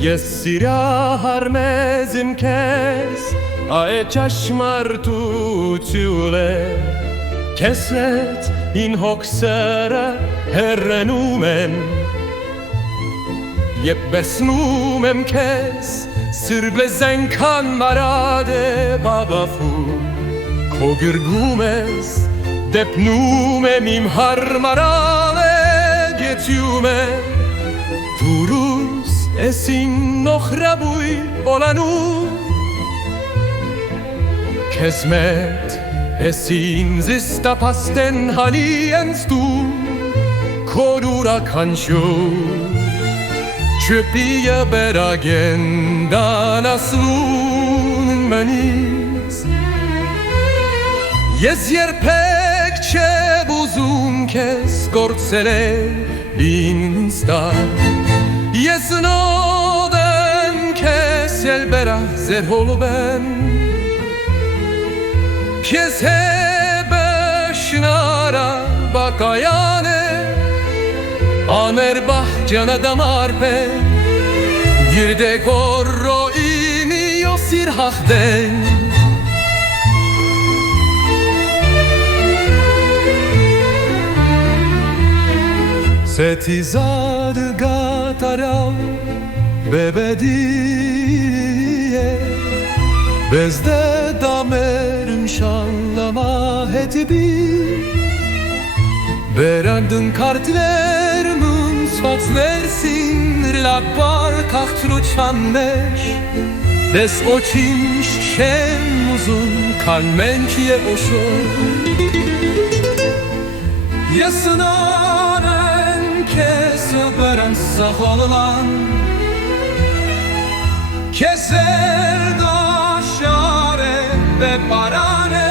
Ես սիրահար մեզ իմ քեզ այդ ճաշմարտություն է Քեզ հետ ին հոգսերը հեռանում են Երբ բեսնում եմ քեզ Սիրբլեզ այնքան մարադ է բաբավում Քո գրգում ես դեպնում եմ իմ հարմարալ է գետյում է Դուրուս ես ին նոխրաբույ բոլանում Քեզ մետ ես ինձ իստապաստեն հալի ենց դու Քորուրական շու Չպիը բերագենդան ասլուն մնից Ես երբեք չեմ ուզում քեզ գործել ինձ տալ Ես նոդ եմ քեզ էլ բերա ձեր հոլուբեմ Քեզ հետը շնարա բակայան է Amer bahçana damarpe Girde korro ini yosir hakden Setizad gatarav bebediye Bezde damerim şanlama hetibi Berandın kartlerinin svatsversin Lapar kachtruçanneş Des oçinş şem uzun Kalmenkiye oşur Yasınaren kese beren saholan Keser daşare ve parane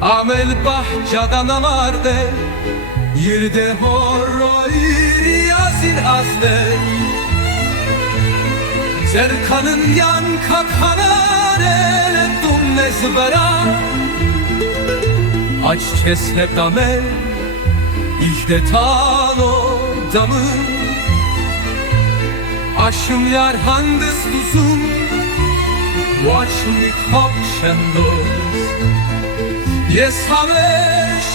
Amel bahçadan alardı Yirde horro iri yazir azden Zerkanın yan kakhanare Dumnez vera Aç kesne damel İhde tano damı Aşım yar handız tuzum Watch me hop shendos Yes, hamesh